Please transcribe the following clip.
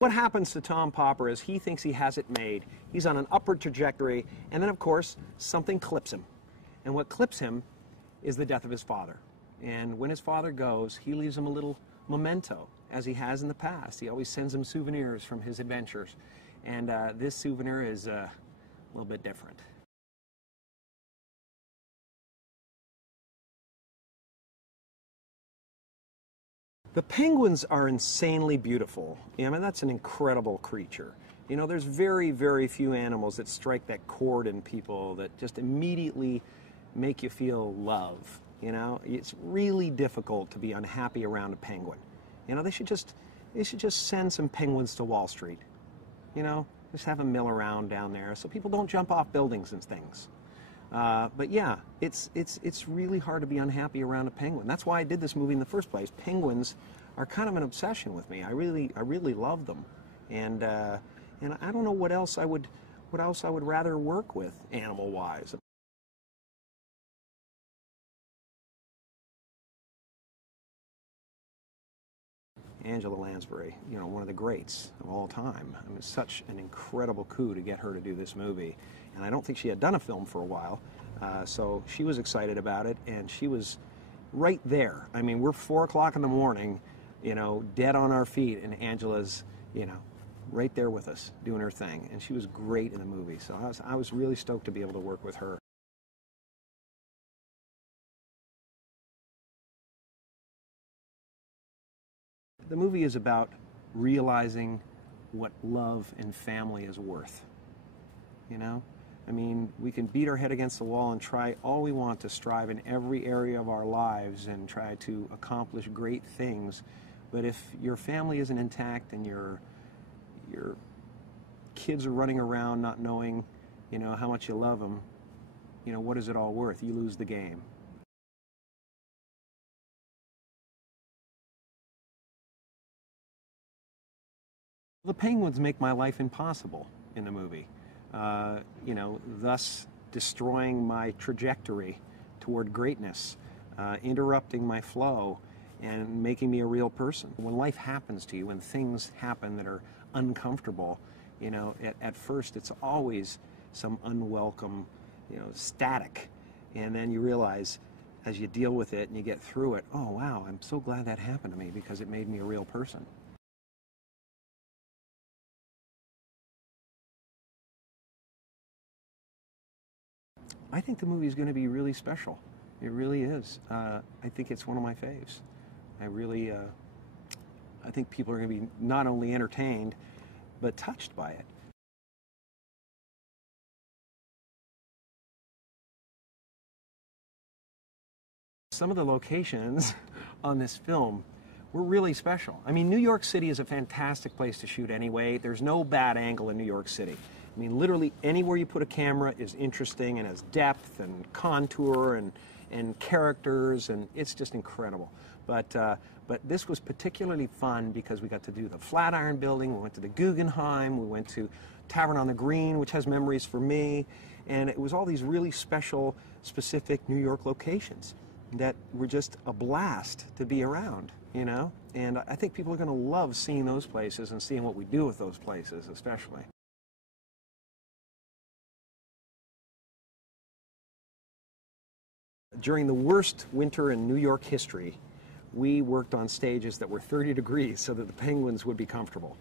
What happens to Tom Popper is he thinks he has it made. He's on an upward trajectory, and then, of course, something clips him. And what clips him is the death of his father. And when his father goes, he leaves him a little memento, as he has in the past. He always sends him souvenirs from his adventures. And this souvenir is a little bit different. The penguins are insanely beautiful. I mean, that's an incredible creature. You know, there's very, very few animals that strike that chord in people that just immediately make you feel love. You know, it's really difficult to be unhappy around a penguin. You know, they should just send some penguins to Wall Street. You know, just have them mill around down there so people don't jump off buildings and things. But yeah, it's really hard to be unhappy around a penguin. That's why I did this movie in the first place. Penguins are kind of an obsession with me. I really love them, and I don't know what else I would rather work with animal-wise. Angela Lansbury, you know, one of the greats of all time. I mean, it's such an incredible coup to get her to do this movie. And I don't think she had done a film for a while, so she was excited about it, and she was right there. I mean, we're 4 o'clock in the morning, you know, dead on our feet, and Angela's, you know, right there with us, doing her thing. And she was great in the movie, so I was really stoked to be able to work with her. The movie is about realizing what love and family is worth. You know? I mean, we can beat our head against the wall and try all we want to strive in every area of our lives and try to accomplish great things. But if your family isn't intact and your kids are running around not knowing, you know, how much you love them, you know, what is it all worth? You lose the game. The penguins make my life impossible in the movie, you know, thus destroying my trajectory toward greatness, interrupting my flow, and making me a real person. When life happens to you, when things happen that are uncomfortable, you know, at first it's always some unwelcome, you know, static, and then you realize as you deal with it and you get through it, oh wow, I'm so glad that happened to me because it made me a real person. I think the movie is going to be really special. It really is. I think it's one of my faves. I think people are going to be not only entertained, but touched by it. Some of the locations on this film were really special. I mean, New York City is a fantastic place to shoot anyway. There's no bad angle in New York City. I mean, literally anywhere you put a camera is interesting and has depth and contour and characters, and it's just incredible. But this was particularly fun because we got to do the Flatiron Building, we went to the Guggenheim, we went to Tavern on the Green, which has memories for me, and it was all these really special, specific New York locations that were just a blast to be around, you know? And I think people are going to love seeing those places and seeing what we do with those places, especially. During the worst winter in New York history, we worked on stages that were 30 degrees so that the penguins would be comfortable.